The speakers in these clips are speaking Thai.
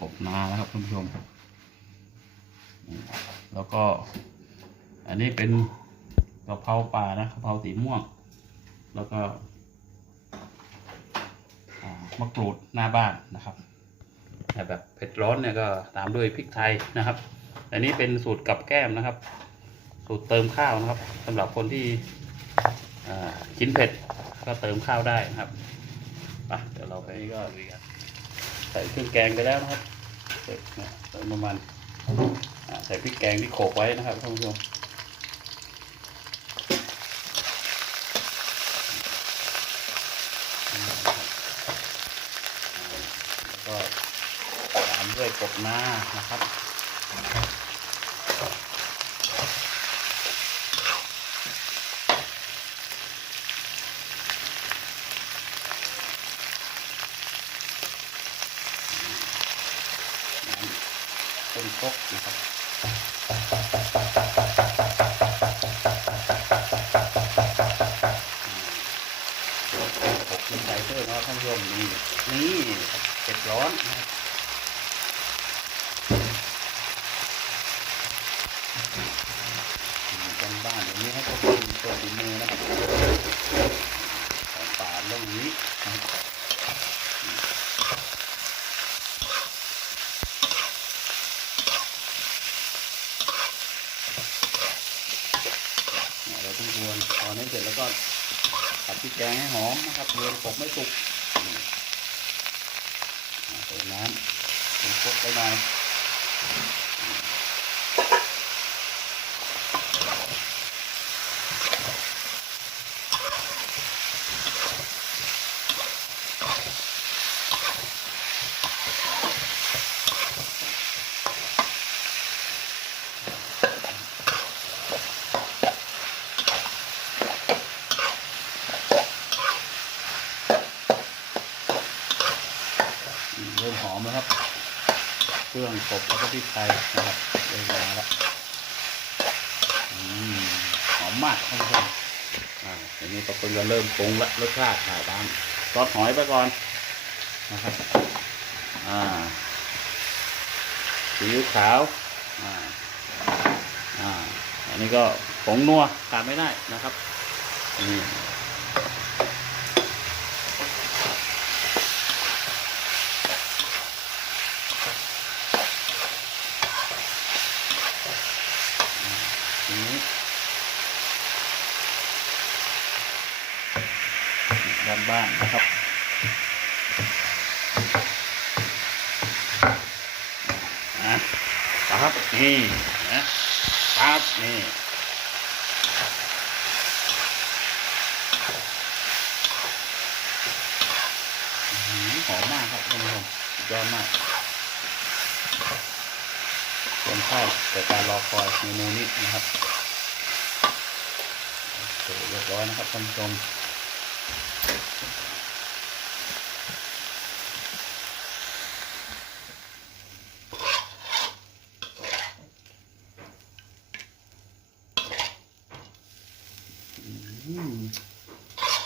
กบนานะครับท่านผู้ชม แล้วก็ อันนี้เป็นกระเพราป่านะกระเพราสีม่วง แล้วก็มะกรูดหน้าบ้านนะครับแบบเผ็ดร้อนเนี่ยก็ตามด้วยพริกไทยนะครับ อันนี้เป็นสูตรกับแก้มนะครับ สูตรเติมข้าวนะครับ สำหรับคนที่กินเผ็ดก็เติมข้าวได้นะครับไปเดี๋ยวเราไปก็ลุกัน ใส่เครื่องแกงไปแล้วนะครับเสร็จเนี่ยเติมน้ำมันใส่พริกแกงที่โขกไว้นะครับท่านผู้ชมก็ตามด้วยกบหน้านะครับ น้ำต้นครกนะครับหกขึ้นใส่เพิ่มนะท่านผู้ชมนี่นี่เผ็ดร้อนนะครับกันบ้านอย่างนี้ให้เขาเป็นตัวฝีมือนะครับของป่าเรื่องนี้นะครับ เนี่ยเราต้องรวนพอนี้เสร็จแล้วก็ผัดพริกแกงให้หอมนะครับรวนกไม่สุกนี่อ่าเติมน้ำเป็นพวกไปหน่อย อืมเครับเครื่องกบแล้วก็พริกไทยนะครับเริ่มมาแล้วหอมมากท่านผู้ชมอ่าทีนี้ก็เพิ่งจะเริ่มปรุงละรสชาติถ่ายตามซอสหอยไปก่อนนะครับอ่าซีอิ๊วขาวอ่าอ่าอันนี้ก็ผงนัวขาดไม่ได้นะครับนี่ ทีนี้ด้านบ้านนะครับอะปั๊บนี่นะปั๊บนี่หอมมากครับท่านผู้ชมยอดมาก ควรค่าแต่การรอคอยเมนูนี้นะครับโอเคเรียบร้อยนะครับท่านผู้ชมอืม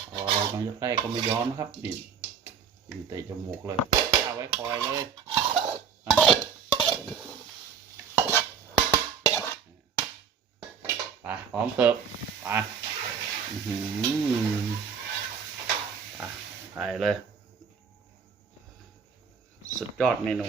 เอาอะไรมาใกล้ก็ไม่ย้อนนะครับดิกินเตะจมูกเลยเอาไว้คอยเลยอะไปพ ร้อมเสิร์ฟไปอือหืออะไปเลย สุดยอดเมนู